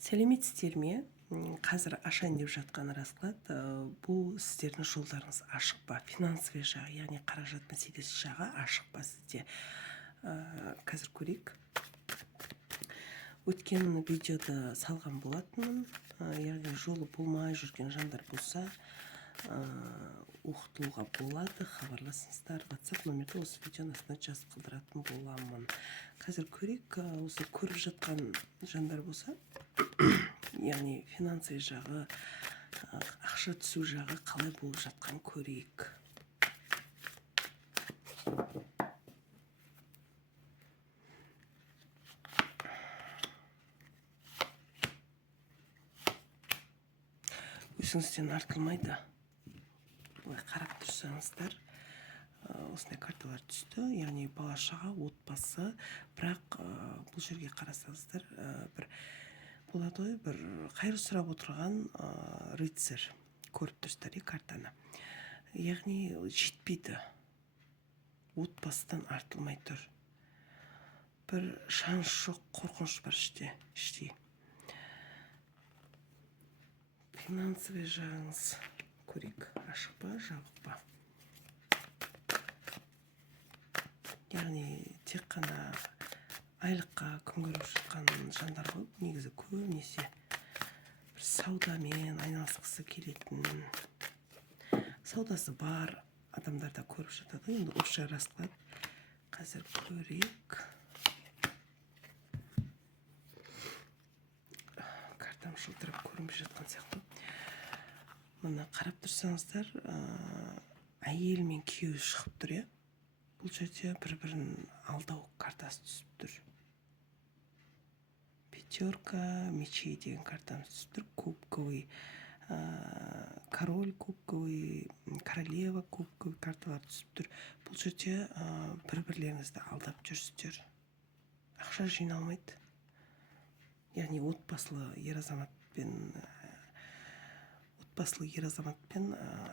Сәлеметсіздер ме? Қазір ашайын деп жатқан расклад, бұл сіздердің жолдарыңыз ашық па? Финансовый жағы, яғни қаражат мәселесі жағы ашық па сізде? Қазір көрейік. Өткен видеода салған болатынмын, яғни жолы болмай жүрген жандар болса, оқытылуға болады, хабарласыңыздар. WhatsApp номерді осы видеоның астына жазып қалдыратын боламын. Қазір көрейік, осы көріп жатқан жандар болса, яғни финансовый жағы, ақша түсу жағы қалай болып жатқан көрейік. Өзіңізден артылмайды. Бұлай қарап тұрсаңыздар, осындай карталар түсті, яғни бала-шаға, отбасы, бірақ бұл жерге қарасаңыздар, бір болады ғой, бір қайыр сұрап отырған рыцарь көріп тұрсыздар картаны. Яғни жетпейді, отбасыдан артылмай тұр. Бір шанс жоқ, қорқыныш бар іштей. Финансовый жағыңыз көрейік, ашық па, жабық па. Яғни тек қана айлыққа күн көріп жатқан жандар ғой, негізі көбінесе бір саудамен айналысқысы келетін, саудасы бар адамдарда көріп жатады. Енді общий расклад қазір көрейік. Картам шылдырап көрінбей жатқан сияқты. Мына қарап тұрсаңыздар, әйел мен күйеуі шығып тұр, иә? Бұл жерде бір-бірін алдау картасы түсіп тұр. Пятерка мечей деген картамыз түсіп тұр. Кубковый, король кубковый, королева кубковый карталар түсіп тұр. Бұл жерде бір-бірлеріңізді алдап жүрсіздер. Ақша жиналмайды. Яғни отбасылы ер азаматпен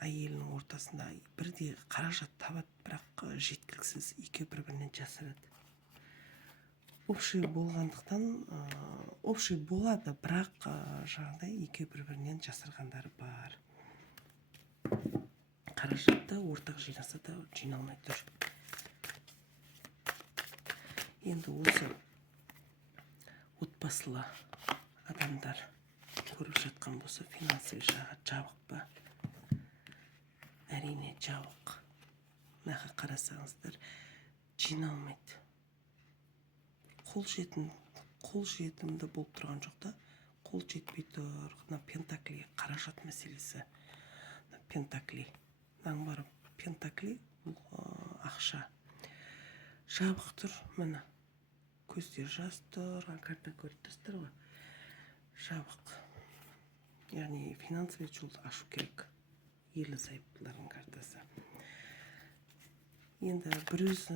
әйелінің ортасында бірдей қаражат табады, бірақ жеткіліксіз, екеуі бір-бірінен жасырады. Общий болғандықтан, общий болады, бірақ жаңағыдай екеуі бір-бірінен жасырғандары бар. Қаражатты ортақ жинаса да жиналмай тұр. Енді осы отбасылы адамдар көріп жатқан болса, финансовый жағы жабық па? Әрине жабық. Мынаға қарасаңыздар, жиналмайды. Қол жетімді болып тұрған жоқ та, қол жетпей тұр. Пентакли, қаражат мәселесі. Пентакли. Мынаң бар пентакли, бұл ақша. Жабық тұр, мына. Көздер жас тұр, карта көріп тұрсыздар ғой. Жабық. Яғни финансовый жолды ашу керек. Ерлі зайыптылардың картасы. Енді бір өзі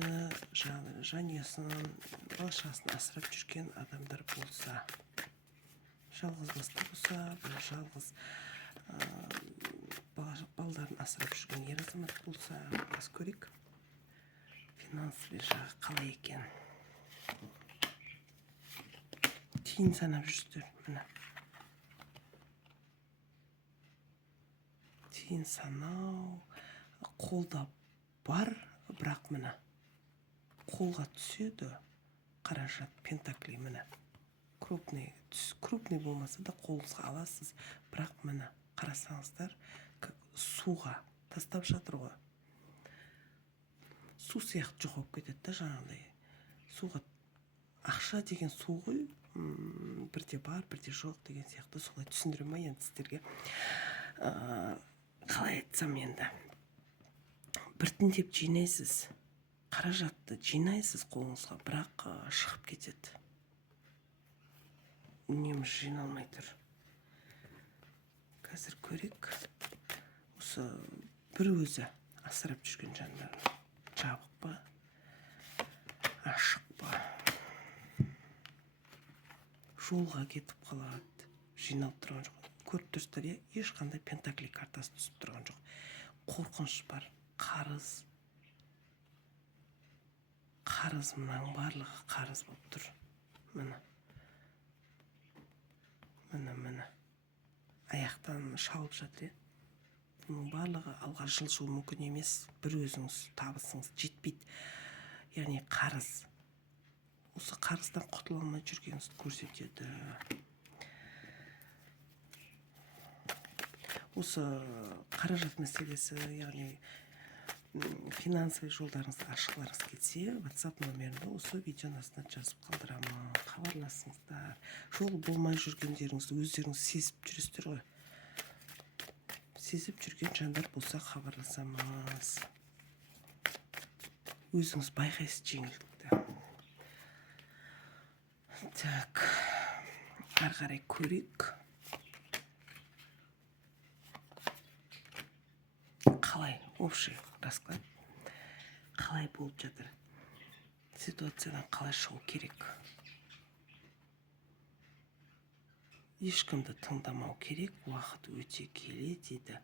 жанұясын, бала-шағасын асырап жүрген адамдар болса, жалғыз басты болса, бір жалғыз балаларын асырап жүрген ер азамат болса, біз көрейік. Финансовый жағы қалай екен? Тиын санап жүрсіздер, мына. Тиын санау, қолда бар, бірақ мына. Қолға түседі, қаражат, пентакли, мына. Крупный болмаса да қолыңызға аласыз, бірақ мына. Қарасаңыздар, суға тастап жатыр ғой. Су сияқты жоқ болып кетеді да, жаңағыдай. Суға, ақша деген су ғой, бірде бар, бірде жоқ деген сияқты, солай түсіндірем ма енді сіздерге. Қалай айтсам енді, біртіндеп жинайсыз, қаражатты жинайсыз қолыңызға, бірақ шығып кетеді. Үнемі жиналмай тұр. Қазір көрейік. Осы бір өзі асырап жүрген жандар жабық па, ашық па? Жолға кетіп қалады, жиналып тұрған жоқ. Көріп тұрсыздар, ешқандай пентакли картасы түсіп тұрған жоқ. Қорқыныш бар, қарыз. Қарыз, мұның барлығы қарыз болып тұр. Мына. шалып жатыр. Бұның барлығы алға жылжуы мүмкін емес. Бір өзіңіз табысыңыз жетпейді. Яғни қарыз. Осы қарыздан құтыла алмай жүргеніңізді көрсетеді. Осы қаражат мәселесі, яғни финансовый жолдарыңызды ашқыларыңыз келсе, WhatsApp номерінде осы видеоның астына жазып қалдырамын. Хабарласыңыздар. Жол болмай жүргендеріңізді өздеріңіз сезіп жүресіздер ғой. Сезіп жүрген жандар болса хабарласамыз. Өзіңіз байқайсыз жеңілдікті. Так, ары қарай көрейік. Қалай, общий расклад. Қалай болып жатыр? Ситуациядан қалай шығу керек? Ешкімді тыңдамау керек, уақыт өте келе дейді.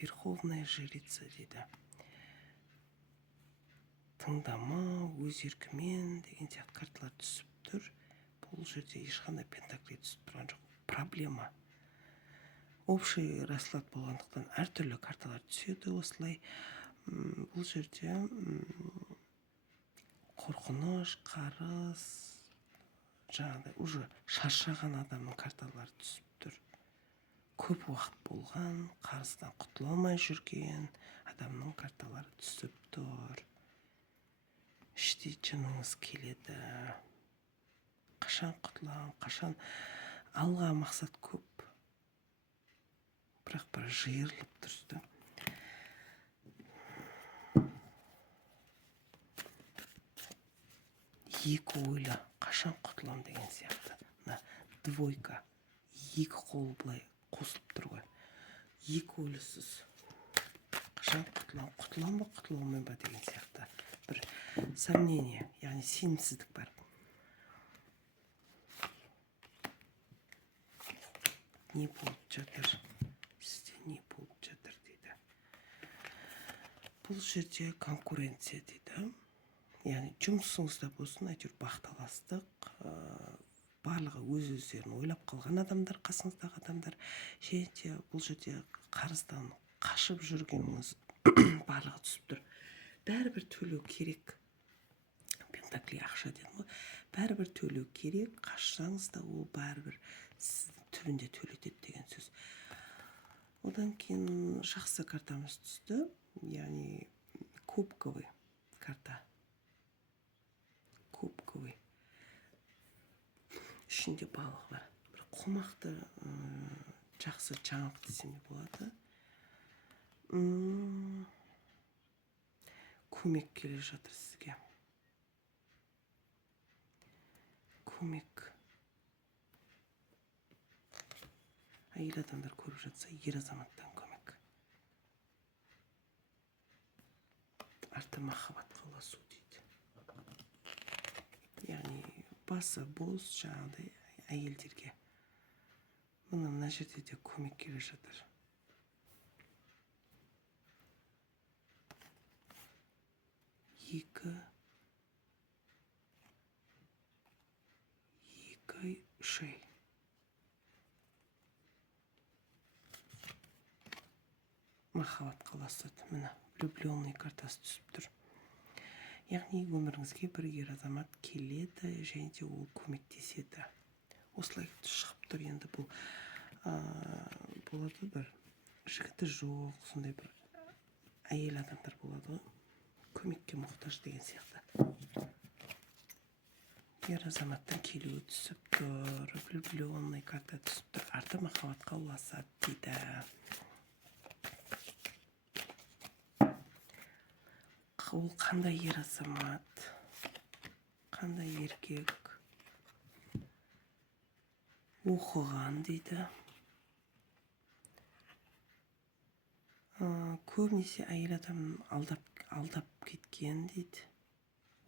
Верховная жрица дейді. Тыңдамау, өз еркімен деген сияқты карталар түсіп тұр. Бұл жерде ешқандай пентакли түсіп тұрған жоқ. Проблема. Общий расклад болғандықтан әртүрлі карталар түседі осылай. Бұл жерде қорқыныш, қарыз, жаңағыдай уже шаршаған адамның карталары түсіп тұр. Көп уақыт болған, қарыздан құтыла алмай жүрген адамның карталары түсіп тұр. Іште жыныңыз келеді. Қашан құтылам, қашан алға мақсат көп. Бірақ бір жиырылып тұрсты. Екі ойлы, қашан құтылам деген сияқты. Двойка, екі қолы былай қосылып тұр ғой. Екі ойлысыз. Қашан құтылам, құтылам ба, құтыламай ба деген сияқты. Бір сомнение, яғни сенімсіздік бар. Не болып жатыр? Сізде не болып жатыр дейді. Бұл жерде конкуренция дейді. Яғни жұмысыңызда болсын, әйтеуір бақталастық, барлығы өз-өздерін ойлап қалған адамдар, қасыңыздағы адамдар. Және бұл жерде қарыздан қашып жүргеніңіз барлығы түсіп тұр. Бәрібір төлеу керек. Пентакли ақша дедім ғой. Бәрібір төлеу керек. Қашсаңыз да ол бәрібір сіздің түбінде төлетеді деген сөз. Одан кейін жақсы картамыз түсті. Яғни кубковый карта. Кубковый. Ішінде балық бар. Бір қомақты жақсы жаңалық десем де болады. Көмек келе жатыр сізге. Көмек. Әйел адамдар көріп жатса, ер азаматтан көмек. Арты махаббатқа ұласу дейді. Яғни басы бос жаңағыдай әйелдерге. Мына жерде де көмек келе жатыр. Екі, үш ай. Махаббатқа ұласады. Міне, влюбленный картасы түсіп тұр. Яғни өміріңізге бір ер азамат келеді, және де ол көмектеседі. Осылай шығып тұр. Енді бұл болады бір жігіті жоқ, сондай бір әйел адамдар болады ғой. Көмекке мұқтаж деген сияқты. Ер азаматтың келуі түсіп тұр. Влюбленный карта түсіп тұр. Арты махаббатқа ұласады дейді. Ол қандай ер азамат, қандай еркек, оқыған дейді. Көбінесе әйел адам алдап кеткен дейді.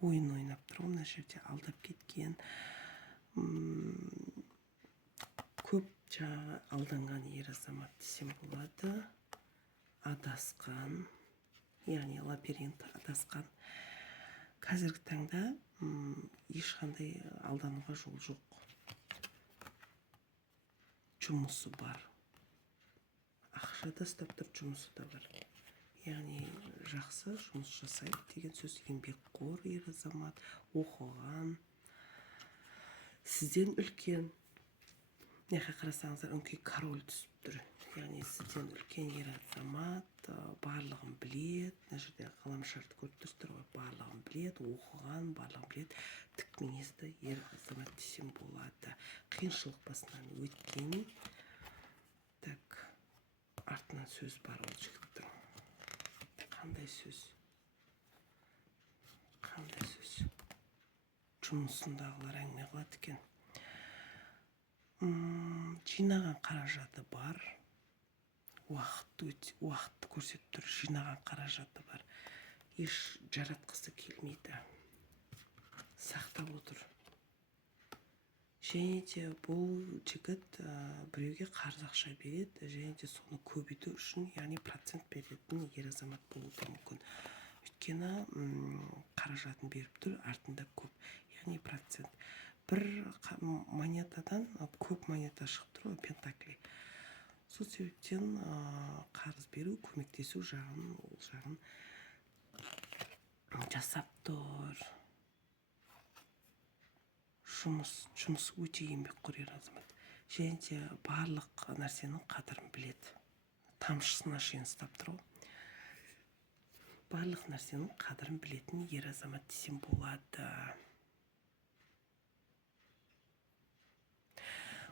Ойын ойнап тұр, мына жерде алдап кеткен. Көп жаңағы алданған ер азамат десем болады. Адасқан. Яғни лабиринт адасқан. Қазіргі таңда ешқандай алдануға жол жоқ. Жұмысы бар. ақша да ұстап тұр, жұмысы да бар. Яғни жақсы жұмыс жасайды деген сөз. Еңбекқор ер азамат, оқыған, сізден үлкен. Мына қарасаңыздар, өңкей король түсіп тұр. Яғни сізден үлкен ер азамат, барлығын білет. Мына жерде ғаламшарды көріп тұрсыздар ғой, барлығын білет, оқыған, барлығын білет. Тік мінезді ер азамат десем болады. Қиыншылық басынан өткен. Так, артынан сөз бар ол жігіттің. Қандай сөз? Қандай сөз? Жұмысындағылар әңгіме қылады екен. Жинаған қаражаты бар. Уақытты көрсетіп тұр. Жинаған қаражаты бар. Еш жаратқысы келмейді. Сақтап отыр. Және де бұл жігіт біреуге қарыз ақша береді, және де соны көбейту үшін, яғни процент беретін ер азамат болуы мүмкін. Өйткені қаражатын беріп тұр, артында көп, яғни процент. Бір монетадан көп монета шығып тұр, пентакли. Сол себептен қарыз беру, көмектесу жағын жасап тұр. Жұмыс өте еңбекқор ер азамат. Және де барлық нәрсенің қадірін біледі. Тамшысына шейін ұстап тұр. Барлық нәрсенің қадірін білетін ер азамат десем болады.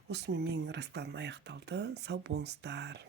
Осымен менің раскладым аяқталды. Сау болыңыздар.